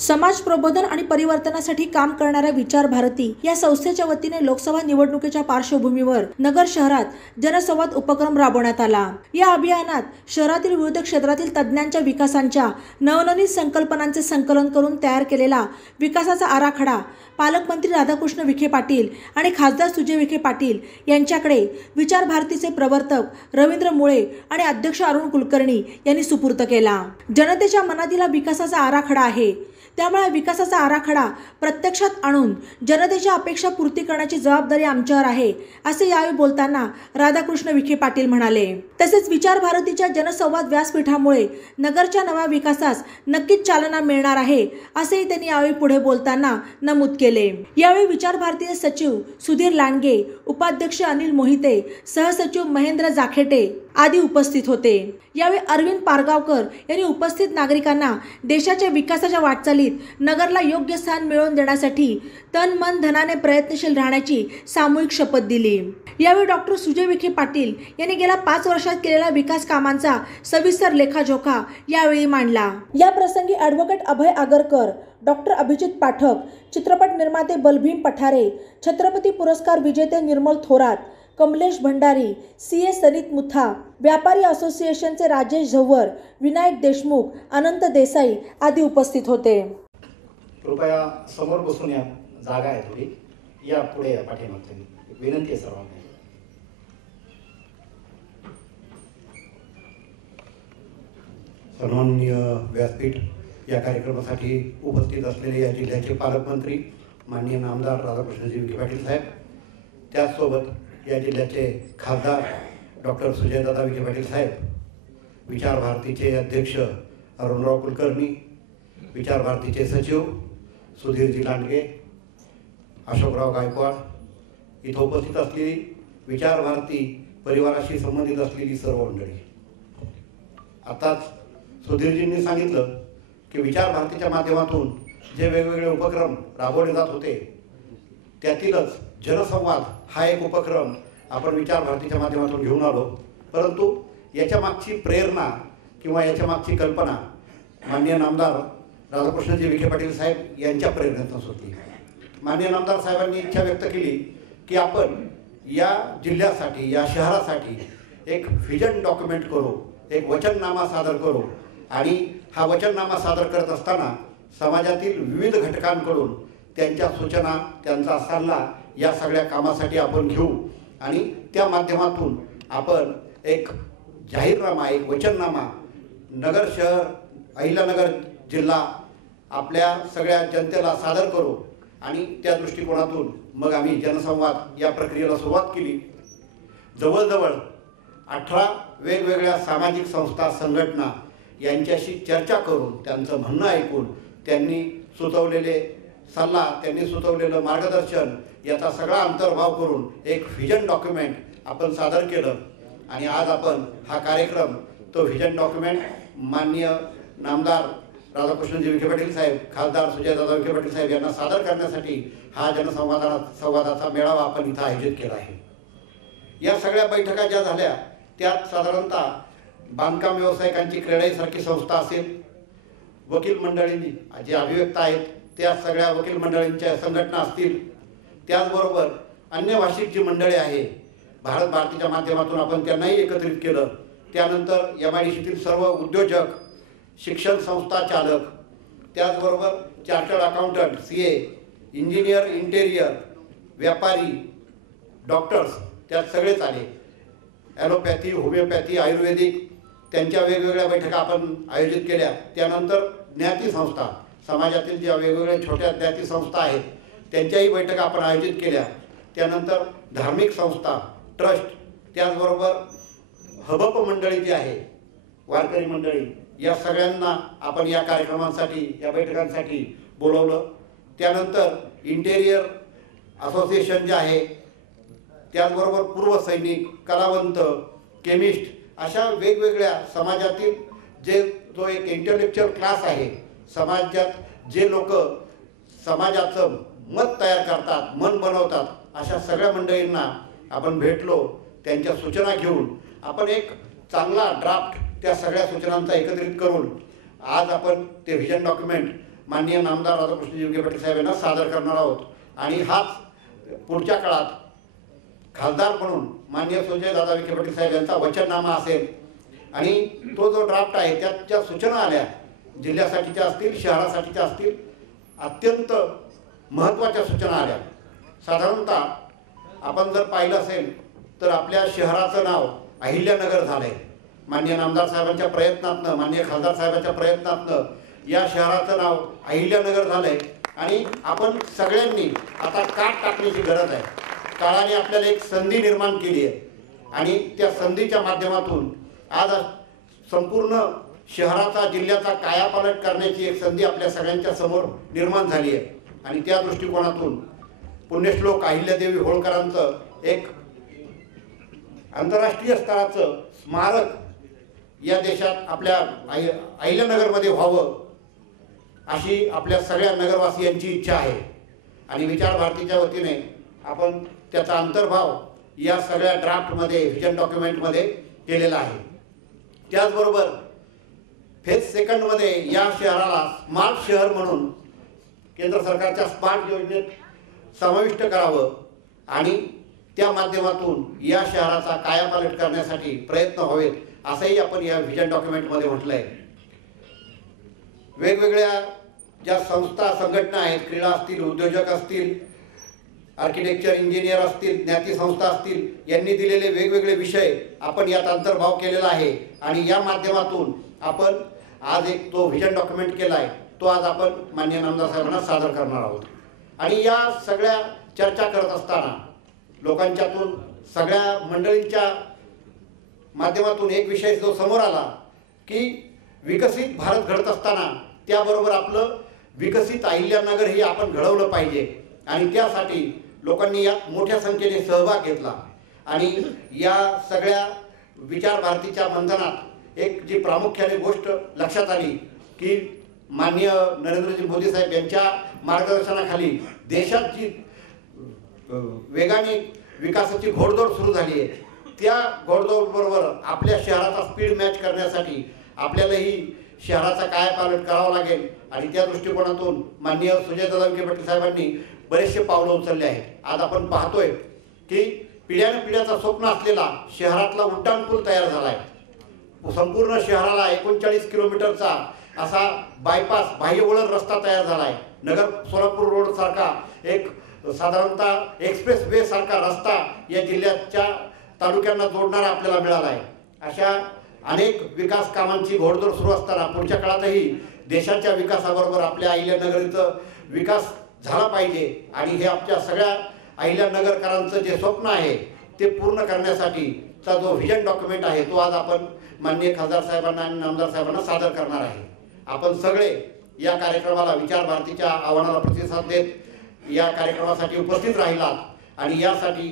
समाज प्रबोधन आणि परिवर्तनासाठी काम करणाऱ्या विचार भारती या संस्थेच्या वतीने लोकसभा निवडणुकीच्या पार्श्वभूमीवर नगर शहरात जनसंवाद उपक्रम राबवण्यात आला। या अभियानात शहरातील विविध क्षेत्रातील तज्ञांच्या विकासांच्या नवनवीन संकल्पनांचे संकलन करून तयार केलेला विकासाचा आराखडा पालकमंत्री राधाकृष्ण विखे पाटील आणि खासदार सुजय विखे पाटील यांच्याकडे विचार भारतीचे प्रवर्तक रवींद्र मुळे आणि अध्यक्ष अरुण कुलकर्णी यांनी सुपूर्द केला। जनतेच्या मनातील विकासाचा आराखडा आहे, त्यामुळे विकासाचा आराखडा प्रत्यक्षात आणून जनतेच्या अपेक्षा पूर्ती करण्याची जबाबदारी आमच्यावर आहे, असे यावेळी बोलताना राधाकृष्ण विखे पाटील म्हणाले। तसेच विचार भारतीच्या जनसंवाद व्यासपीठामुळे नगरच्या नव्या विकासास नक्कीच चालना मिळणार आहे, असेही त्यांनी यावेळी पुढे बोलताना नमूद केले। यावेळी विचार भारतीचे सचिव सुधीर लांडगे, उपाध्यक्ष अनिल मोहिते, सहसचिव महेंद्र जाखेटे आदी उपस्थित होते। यावेळी अरविंद पारगावकर यांनी उपस्थित नागरिकांना देशाच्या विकासाच्या वाटचालीत नगरला योग्य स्थान मिळवून देण्यासाठी तन मन धनाने प्रयत्नशील राहण्याची सामूहिक शपथ दिली। यावेळी डॉक्टर सुजय विखे पाटील यांनी गेल्या 5 वर्षात केलेल्या विकास कामांचा सविस्तर लेखाजोखा यावेळी मांडला। या प्रसंगी ॲडव्होकेट अभय आगरकर, डॉक्टर अभिजित पाठक, चित्रपट निर्माते बलभीम पठारे, छत्रपती पुरस्कार विजेते निर्मल थोरात, कमलेश भंडारी, सीए सनित मुथा, व्यापारी असोसिएशनचे राजेश झव्वर, विनायक देशमुख, अनंत देसाई आदी उपस्थित होते। कृपया समोर बसून या, जागा आहे थोडी, या पुढे या पाठीमागून, विनंती आहे सर्वांना। सन्माननीय व्यासपीठ या कार्यक्रमासाठी उपस्थित असलेले या जिल्ह्याचे पालकमंत्री माननीय नामदार राधाकृष्णजी विखे पाटील साहेब, त्याचसोबत या जिल्ह्याचे खासदार डॉक्टर सुजयदादा विखे पाटील साहेब, विचार भारतीचे अध्यक्ष अरुणराव कुलकर्णी, विचार भारतीचे सचिव सुधीरजी लांडगे, अशोकराव गायकवाड, इथं उपस्थित असलेली विचार भारती परिवाराशी संबंधित असलेली सर्व मंडळी। आताच सुधीरजींनी सांगितलं की विचार भारतीच्या माध्यमातून जे वेगवेगळे उपक्रम राबवले जात होते, त्यातीलच जनसंवाद हा एक उपक्रम आपण विचार भारतीच्या माध्यमातून घेऊन आलो। परंतु याच्या मागची प्रेरणा किंवा याच्या मागची कल्पना माननीय नामदार राधाकृष्णजी विखे पाटील साहेब यांच्या प्रेरणेतून होती। माननीय नामदार साहेबांनी इच्छा व्यक्त केली की आपण या जिल्ह्यासाठी, या शहरासाठी एक व्हिजन डॉक्युमेंट करू, एक वचननामा सादर करू आणि हा वचननामा सादर करत असताना समाजातील विविध घटकांकडून त्यांच्या सूचना, त्यांचा सल्ला या सगळ्या कामासाठी आपण घेऊ आणि त्या माध्यमातून आपण एक जाहीरनामा, एक वचननामा नगर शहर, अहिल्यानगर जिल्हा आपल्या सगळ्या जनतेला सादर करू आणि त्या दृष्टिकोनातून मग आम्ही जनसंवाद या प्रक्रियेला सुरुवात केली। जवळजवळ 18 वेगवेगळ्या सामाजिक संस्था, संघटना यांच्याशी चर्चा करून त्यांचं म्हणणं ऐकून त्यांनी सुचवलेले सल्ला, त्यांनी सुचवलेलं मार्गदर्शन याचा सगळा अंतर्भाव करून एक व्हिजन डॉक्युमेंट आपण सादर केलं आणि आज आपण हा कार्यक्रम, तो व्हिजन डॉक्युमेंट माननीय नामदार राधाकृष्णजी विखे पाटील साहेब, खासदार सुजयदादा विखे पाटील साहेब यांना सादर करण्यासाठी हा जनसंवादाचा मेळावा आपण इथं आयोजित केला आहे। या सगळ्या बैठका ज्या झाल्या त्यात साधारणतः बांधकाम व्यावसायिकांची क्रेडाईसारखी संस्था असेल, वकील मंडळी जे अभिव्यक्त आहेत त्या सगळ्या वकील मंडळींच्या संघटना असतील, त्याचबरोबर अन्य भाषिक जी मंडळे आहे भारत भारतीच्या माध्यमातून आपण त्यांनाही एकत्रित केलं। त्यानंतर MIDCतील सर्व उद्योजक, शिक्षण संस्था चालक, त्याचबरोबर chartered accountant, CA, engineer, interior, व्यापारी, डॉक्टर्स त्यात सगळेच आले। ॲलोपॅथी, होमिओपॅथी, आयुर्वेदिक त्यांच्या वेगवेगळ्या बैठका आपण आयोजित केल्या। त्यानंतर ज्ञाती संस्था, समाजातील ज्या वेगवेगळ्या छोट्या ज्ञाती संस्था आहेत त्यांच्याही बैठका आपण आयोजित केल्या। त्यानंतर धार्मिक संस्था, ट्रस्ट, त्याचबरोबर हबप मंडळी जी आहे, वारकरी मंडळी, या सगळ्यांना आपण या कार्यक्रमांसाठी, या बैठकांसाठी बोलवलं। त्यानंतर इंटेरियर असोसिएशन जे आहे, त्याचबरोबर पूर्व सैनिक, कलावंत, केमिस्ट अशा वेगवेगळ्या समाजातील जो एक इंटेलेक्च्युअल क्लास आहे, समाजात जे लोक समाजाचं मत तयार करतात, मन बनवतात, अशा सगळ्या मंडळींना आपण भेटलो। त्यांच्या सूचना घेऊन आपण एक चांगला ड्राफ्ट त्या सगळ्या सूचनांचा एकत्रित करून आज आपण ते व्हिजन डॉक्युमेंट माननीय नामदार राधाकृष्णजी विखे पाटील साहेब यांना सादर करणार आहोत. आणि हाच पुढच्या काळात खासदार म्हणून माननीय सुजयदादा विखे पाटील साहेब यांचा वचननामा असेल. आणि तो जो ड्राफ्ट आहे त्यात ज्या सूचना आल्या जिल्ह्यासाठीच्या असतील, शहरासाठीच्या असतील, अत्यंत महत्त्वाच्या सूचना आल्या. साधारणतः आपण जर पाहिलं असेल तर आपल्या शहराचं नाव अहिल्यानगर झालं आहे. माननीय नामदार साहेबांच्या प्रयत्नातनं, माननीय खासदार साहेबांच्या प्रयत्नातनं या शहराचं नाव अहिल्यानगर झालं आहे. आणि आपण सगळ्यांनी आता काट टाकण्याची गरज आहे. काळाने आपल्याला एक संधी निर्माण केली आहे आणि त्या संधीच्या माध्यमातून आज संपूर्ण शहराचा, जिल्ह्याचा कायापालट करण्याची एक संधी आपल्या सगळ्यांच्या समोर निर्माण झाली आहे. आणि त्या दृष्टिकोनातून पुण्यश्लोक अहिल्यादेवी होळकरांचं एक आंतरराष्ट्रीय स्तराचं स्मारक या देशात आपल्या अहिल्यानगरमध्ये व्हावं अशी आपल्या सगळ्या नगरवासियांची इच्छा आहे. आणि विचार भारतीच्या वतीने आपण त्याचा अंतर्भाव या सगळ्या ड्राफ्टमध्ये, व्हिजन डॉक्युमेंटमध्ये केलेला आहे. त्याचबरोबर फेज सेकंडमध्ये या शहराला स्मार्ट शहर म्हणून केंद्र सरकारच्या स्मार्ट योजनेत समाविष्ट करावं आणि त्या माध्यमातून या शहराचा कायापालट करण्यासाठी प्रयत्न व्हावेत असंही आपण या व्हिजन डॉक्युमेंटमध्ये म्हटलं आहे. वेगवेगळ्या ज्या संस्था, संघटना आहेत, क्रीडा असतील, उद्योजक असतील, आर्किटेक्चर इंजिनियर असतील, ज्ञाती संस्था असतील, यांनी दिलेले वेगवेगळे विषय आपण यात अंतर्भाव केलेला आहे. आणि या माध्यमातून आपण आज एक तो व्हिजन डॉक्युमेंट केला आहे, तो आज आपण माननीय नामदार साहेबांना सादर करणार आहोत. आणि या सगळ्या चर्चा करत असताना लोकांच्यातून, सगळ्या मंडळींच्या माध्यमातून एक विषय जो समोर आला की विकसित भारत घडत असताना त्याबरोबर आपलं विकसित अहिल्यानगर हे आपण घडवलं पाहिजे. आणि त्यासाठी लोकांनी यात मोठ्या संख्येने सहभाग घेतला. आणि या सगळ्या विचार भारतीच्या मंथनात एक जी प्रामुख्याने गोष्ट लक्षात आली की माननीय नरेंद्रजी मोदी साहेब यांच्या मार्गदर्शनाखाली देशात जी वेगाने विकासाची घोडदौड सुरू झाली आहे, त्या घोडदौडबरोबर आपल्या शहराचा स्पीड मॅच करण्यासाठी आपल्यालाही शहराचा कायापालट करावा लागेल. आणि त्या दृष्टिकोनातून माननीय सुजयदादा विखे पाटील साहेबांनी बरेचसे पावलं उचलले आहेत. आज आपण पाहतोय की पिढ्यानपिढ्याचा स्वप्न असलेला शहरातला उड्डाणपूल तयार झाला आहे. संपूर्ण शहराला 39 किलोमीटरचा असा बायपास, बाह्यवळण रस्ता तयार झाला आहे. नगर सोलापूर रोड सारखा एक साधारणतः एक्सप्रेस वे सारखा रस्ता या जिल्ह्याच्या तालुक्यांना जोडणारा आपल्याला मिळाला आहे. अशा अनेक विकास कामांची घोडदौड सुरू असताना पुढच्या काळातही देशाच्या विकासाबरोबर आपल्या अहिल्यानगरीचा विकास झाला पाहिजे. आणि हे आमच्या सगळ्या अहिल्यानगरकरांचं जे स्वप्न आहे ते पूर्ण करण्यासाठीचा जो व्हिजन डॉक्युमेंट आहे तो आज आपण माननीय खासदार साहेबांना आणि नामदार साहेबांना सादर करणार आहे. आपण सगळे या कार्यक्रमाला, विचार भारतीच्या आव्हानाला प्रतिसाद देत या कार्यक्रमासाठी उपस्थित राहिलात आणि यासाठी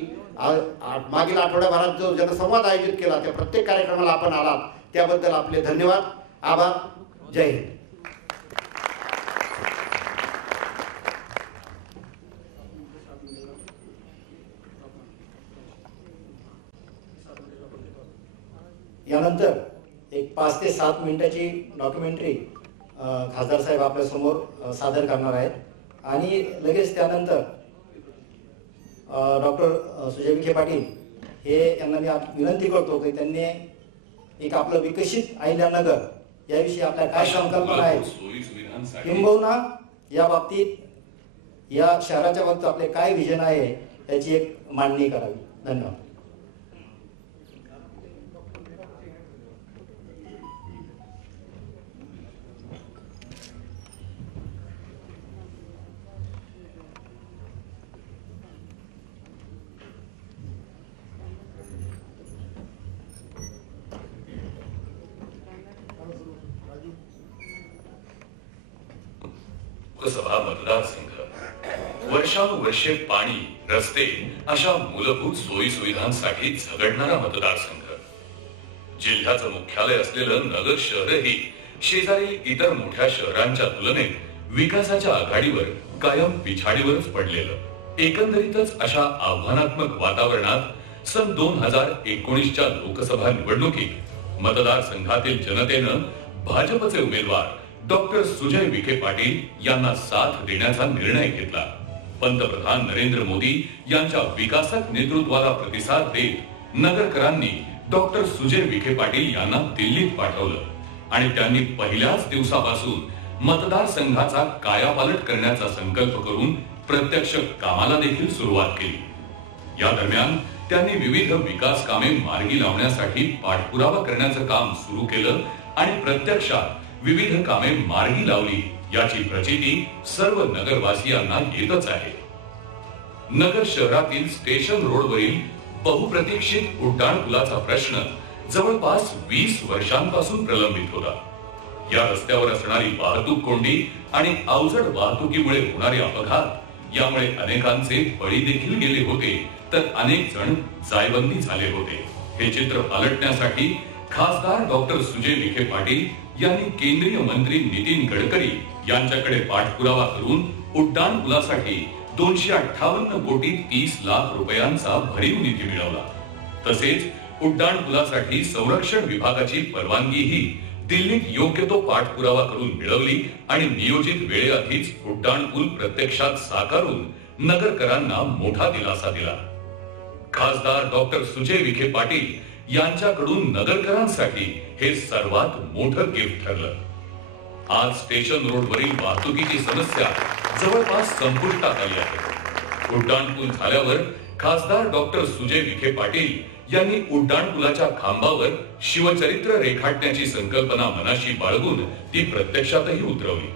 मागील आठवड्याभरात जो जनसंवाद आयोजित केला त्या प्रत्येक कार्यक्रमाला आपण आलात त्याबद्दल आपले धन्यवाद, आभार. जय हिंद. यानंतर एक 5 ते 7 मिनिटाची डॉक्युमेंटरी खासदार साहेब आपल्यासमोर सादर करणार आहेत. आणि लगेच त्यानंतर डॉक्टर सुजय विखे पाटील हे यांना मी विनंती करतो की त्यांनी एक आपलं विकसित अहिल्यानगर याविषयी आपल्या काय संकल्पना आहेत, किंबहुना या बाबतीत या शहराच्या बाबतीत आपले काय विजन आहे याची एक मांडणी करावी. धन्यवाद. लोकसभा मतदारसंघ वर्षानुवर्षे पाणी, रस्ते अशा मूलभूत सोयी सुविधांसाठी झगडणारा मतदारसंघ. जिल्ह्याचं मुख्यालय असलेलं नगर शहरही शेजारील इतर मोठ्या शहरांच्या तुलनेत विकासाच्या आघाडीवर कायम पिछाडीवरच पडलेलं. एकंदरीतच अशा आव्हानात्मक वातावरणात सन 2019च्या लोकसभा निवडणुकीत मतदारसंघातील जनतेनं भाजपचे उमेदवार डॉक्टर सुजय विखे पाटील यांना साथ देण्याचा निर्णय घेतला. पंतप्रधान नरेंद्र मोदी यांच्या विकासक नेतृत्वाला प्रतिसाद देत नगरकरांनी डॉक्टर सुजय विखे पाटील यांना दिल्लीत पाठवलं आणि त्यांनी पहिल्याच दिवसापासून मतदारसंघाचा कायापालट करण्याचा संकल्प करून प्रत्यक्ष कामाला देखील सुरुवात केली. या दरम्यान त्यांनी विविध विकास कामे मार्गी लावण्यासाठी पाठपुरावा करण्याचं काम सुरू केलं आणि प्रत्यक्षात विविध कामे मार्गी लावली याची प्रचिती सर्व नगरवासियांना येतच आहे. नगर शहरातील स्टेशन रोडवरील बहुप्रतीक्षित उड्डाणपुलाचा प्रश्न जवळपास 20 वर्षांपासून प्रलंबित होता. या रस्त्यावर असणारी वाहतूक कोंडी आणि अवजड वाहतुकीमुळे होणारे अपघात यामुळे अनेकांचे बळी देखील गेले होते, तर अनेक जण जायबंदी झाले होते. हे चित्र पालटण्यासाठी खासदार डॉक्टर सुजय विखे पाटील यांनी केंद्रीय मंत्री नितीन गडकरी यांच्याकडे पाठपुरावा करून उड्डाणपुलासाठी 258 कोटी 30 लाख रुपयांचा भरीव निधी मिळवला. तसेच उड्डाणपुलासाठी संरक्षण विभागाची परवानगीही दिल्लीत योग्य तो पाठपुरावा करून मिळवली आणि नियोजित वेळेआधीच उड्डाणपूल प्रत्यक्षात साकारून नगरकरांना मोठा दिलासा दिला. खासदार डॉक्टर सुजय विखे पाटील यांच्याकडून नगरकरांसाठी हे सर्वात मोठं गिफ्ट ठरलं. आज स्टेशन रोडवरील वाहतुकीची समस्या जवळपास संपुष्टात आली आहे. उड्डाणपूल झाल्यावर खासदार डॉक्टर सुजय विखे पाटील यांनी उड्डाणपुलाच्या खांबावर शिवचरित्र रेखाटण्याची संकल्पना मनाशी बाळगून ती प्रत्यक्षातही उतरवली.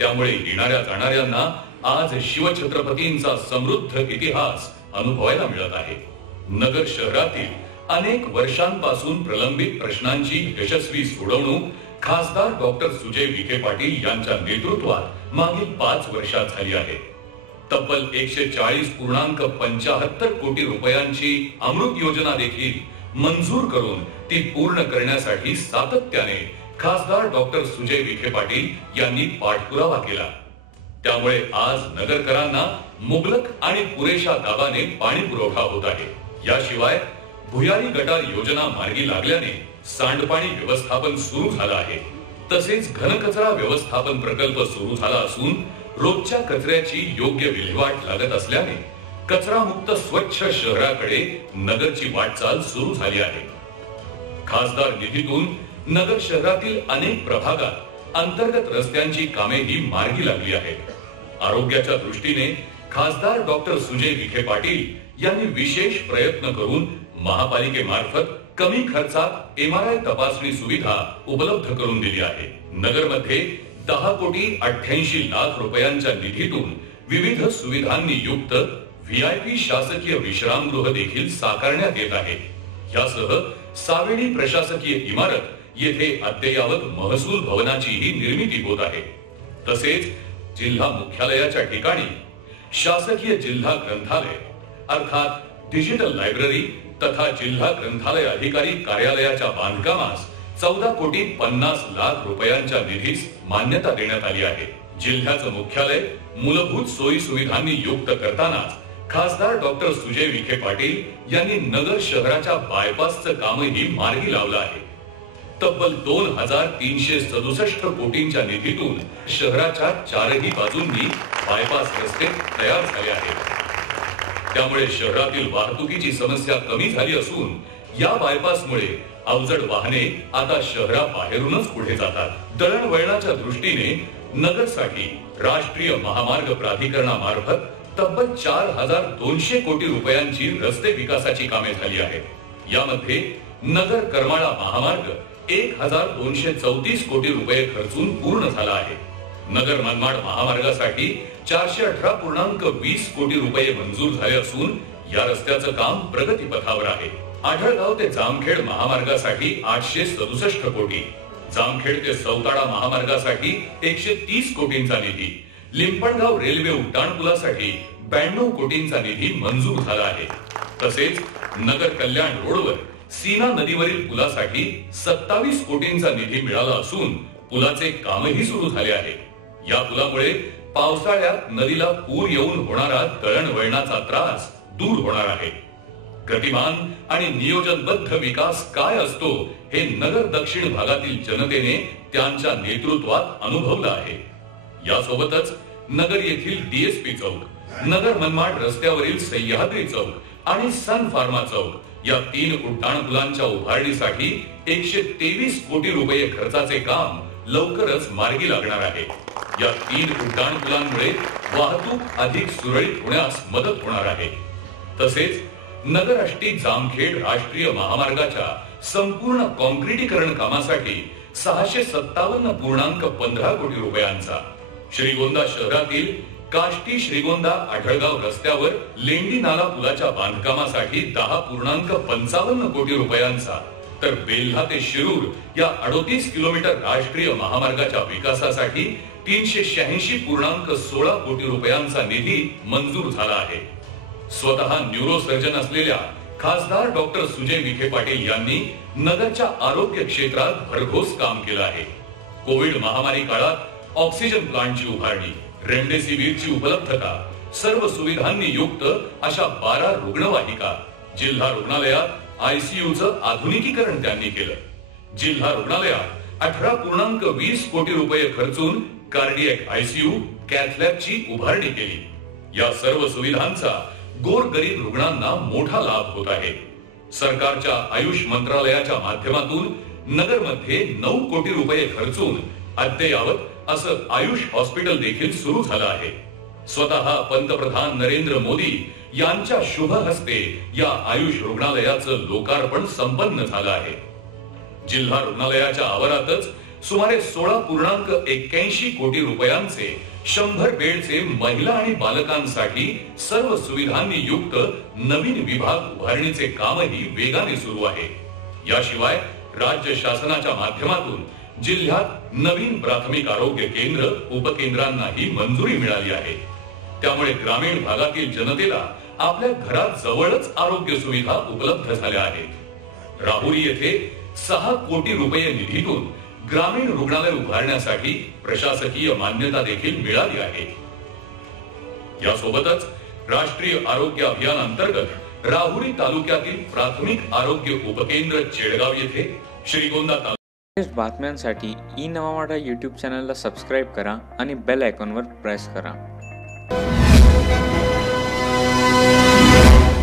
त्यामुळे येणाऱ्या जाणाऱ्यांना आज शिवछत्रपतींचा समृद्ध इतिहास अनुभवायला मिळत आहे. नगर शहरातील अनेक वर्षांपासून प्रलंबित प्रश्नांची यशस्वी सोडवणूक खासदार डॉक्टर सुजय विखे पाटील यांच्या नेतृत्वात मागील 5 वर्षात झाली आहे. तब्बल 140.75 कोटी रुपयांची अमृत योजना देखील मंजूर करून ती पूर्ण करण्यासाठी सातत्याने खासदार डॉक्टर सुजय विखे पाटील यांनी पाठपुरावा केला. त्यामुळे आज नगरकरांना मुबलक आणि पुरेशा दाबाने पाणी पुरवठा होत आहे. याशिवाय भुयारी गटार योजना मार्गी लागल्याने सांडपाणी व्यवस्थापन सुरू झालं आहे. तसेच घनकचरा व्यवस्थापन प्रकल्प सुरू झाला असून रोजच्या कचऱ्याची योग्य विल्हेवाट लागत असल्याने कचरामुक्त स्वच्छ शहराकडे नगरची वाटचाल सुरू झाली आहे. खासदार निधीतून नगर शहरातील अनेक प्रभागात अंतर्गत रस्त्यांची कामेही मार्गी लागली आहेत. आरोग्याच्या दृष्टीने खासदार डॉक्टर सुजय विखे पाटील यांनी विशेष प्रयत्न करून महापालिकेमार्फत कमी खर्चात MRI तपासणी सुविधा उपलब्ध करून दिली आहे. नगरमध्ये 10 कोटी 88 लाख रुपयांच्या निधीतून विविध सुविधांनी युक्त VIP शासकीय विश्रामगृह देखील साकारण्यात येत आहे. यासह सावेडी प्रशासकीय इमारत येथे अद्ययावत महसूल भवनाचीही निर्मिती होत आहे. तसेच जिल्हा मुख्यालयाच्या ठिकाणी शासकीय जिल्हा ग्रंथालय अर्थात डिजिटल लायब्ररी तथा जिल्हा ग्रंथालय अधिकारी कार्यालयाच्या बांधकामास 14 कोटी 50 लाख रुपयांच्या निधीस मान्यता देण्यात आली आहे. जिल्ह्याचं मुख्यालय मूलभूत सोयी सुविधांनी युक्त करतानाच खासदार डॉक्टर सुजय विखे पाटील यांनी नगर शहराच्या बायपासचं कामही मार्गी लावलं आहे. तब्बल 2367 कोटींच्या निधीतून शहराच्या चारही बाजूंनी बायपास रस्ते तयार झाले आहेत. त्यामुळे शहरातील वाहतुकीची समस्या कमी झाली असून या बायपासमुळे अवजड वाहने आता शहराबाहेरूनच पुढे जातात. दळणवळणाच्या दृष्टीने नगरसाठी राष्ट्रीय महामार्ग प्राधिकरणामार्फत तब्बल 4200 कोटी रुपयांची रस्ते विकासाची कामे झाली आहेत. यामध्ये नगर करमाळा महामार्ग 1234 कोटी रुपये खर्चून पूर्ण झाला आहे. नगर मनमाड महामार्गासाठी 418.20 कोटी रुपये मंजूर झाले असून या रस्त्याचं काम प्रगतीपथावर आहे. आढळगाव ते जामखेड महामार्गासाठी 867 कोटी, जामखेड ते सौताडा महामार्गासाठी 130 कोटींचा निधी, लिंपणगाव रेल्वे उड्डाणपुलासाठी 92 कोटींचा निधी मंजूर झाला आहे. तसेच नगर कल्याण रोडवर सीना नदीवरील पुलासाठी 27 कोटींचा निधी मिळाला असून पुलाचे कामही सुरू झाले आहे. या पुलामुळे पावसाळ्यात नदीला पूर येऊन होणारा दळणवळणाचा त्रास दूर होणार आहे. गतिमान आणि नियोजनबद्ध विकास काय असतो हे नगर दक्षिण भागातील जनतेने त्यांच्या नेतृत्वात अनुभवलं आहे। यासोबतच नगर येथील डीएसपी चौक, नगर मनमाड रस्त्यावरील सह्याद्री चौक आणि सन फार्मा चौक या 3 उड्डाणपुलांच्या उभारणीसाठी 123 कोटी रुपये खर्चाचे काम लवकरच मार्गी लागणार आहे। या 3 उड्डाणपुलांमुळे वाहतूक अधिक सुरळीत होण्यास मदत होणार आहे। तसेच नगर आष्टी जामखेड राष्ट्रीय महामार्गाच्या संपूर्ण काँक्रिटीकरण कामासाठी 657.15 कोटी रुपयांचा, श्रीगोंदा शहरातील काष्टी श्रीगोंदा आढळगाव रस्त्यावर लेंडी नाला पुलाच्या बांधकामासाठी 10.55 कोटी रुपयांचा, तर बेल्हा ते शिरूर या 38 किलोमीटर राष्ट्रीय महामार्गाच्या विकासासाठी 386.16 कोटी रुपयांचा निधी मंजूर झाला आहे। स्वतः न्यूरोसर्जन असलेल्या खासदार डॉक्टर सुजय विखे पाटील यांनी नगरच्या आरोग्य क्षेत्रात भरघोस काम केलं आहे। कोविड महामारी काळात ऑक्सिजन प्लांटची उभारणी, रेमडेसिवीरची उपलब्धता, सर्व सुविधांनी युक्त अशा 12 रुग्णवाहिका, जिल्हा रुग्णालयात आयसीयूचं आधुनिकीकरण त्यांनी केलं। जिल्हा रुग्णालयात 18.20 कोटी रुपये खर्चून कार्डियक आयसीयू, कॅथ लॅबची उभारणी केली। या सर्व सुविधांचा गोरगरीब रुग्णांना मोठा लाभ होत आहे। सरकारच्या आयुष मंत्रालयाच्या माध्यमातून नगरमध्ये 9 कोटी रुपये खर्चून अद्ययावत असं आयुष हॉस्पिटल देखील सुरू झालं आहे। स्वतः पंतप्रधान नरेंद्र मोदी यांच्या शुभ हस्ते या आयुष रुग्णालयाचं लोकार्पण संपन्न झालं आहे। जिल्हा रुग्णालयाच्या आवारातच सुमारे 16.81 कोटी रुपयांचे 100 बेडचे महिला आणि बालकांसाठी सर्व सुविधांनी युक्त नवीन विभाग उभारणीचे कामही वेगाने सुरू आहे। याशिवाय राज्य शासनाच्या माध्यमातून जिल्ह्यात नवीन प्राथमिक आरोग्य केंद्र, उपकेंद्रांनाही मंजुरी मिळाली आहे। त्यामुळे ग्रामीण भागातील जनतेला आपल्या घरात जवळच आरोग्य सुविधा उपलब्ध झाल्या आहेत। राहुरी येथे 6 कोटी रुपये निधीतून ग्रामीण रुग्णालय उभारण्यासाठी प्रशासकीय मान्यता देखील मिळाली आहे। यासोबतच राष्ट्रीय आरोग्य अभियान अंतर्गत राहुरी तालुक्यातील प्राथमिक आरोग्य उपकेंद्र चेडगाव येथे श्रीगोंदा बातम्यांसाठी ई नवा YouTube चॅनलला सबस्क्राईब करा आणि बेल आयकॉनवर प्रेस करा।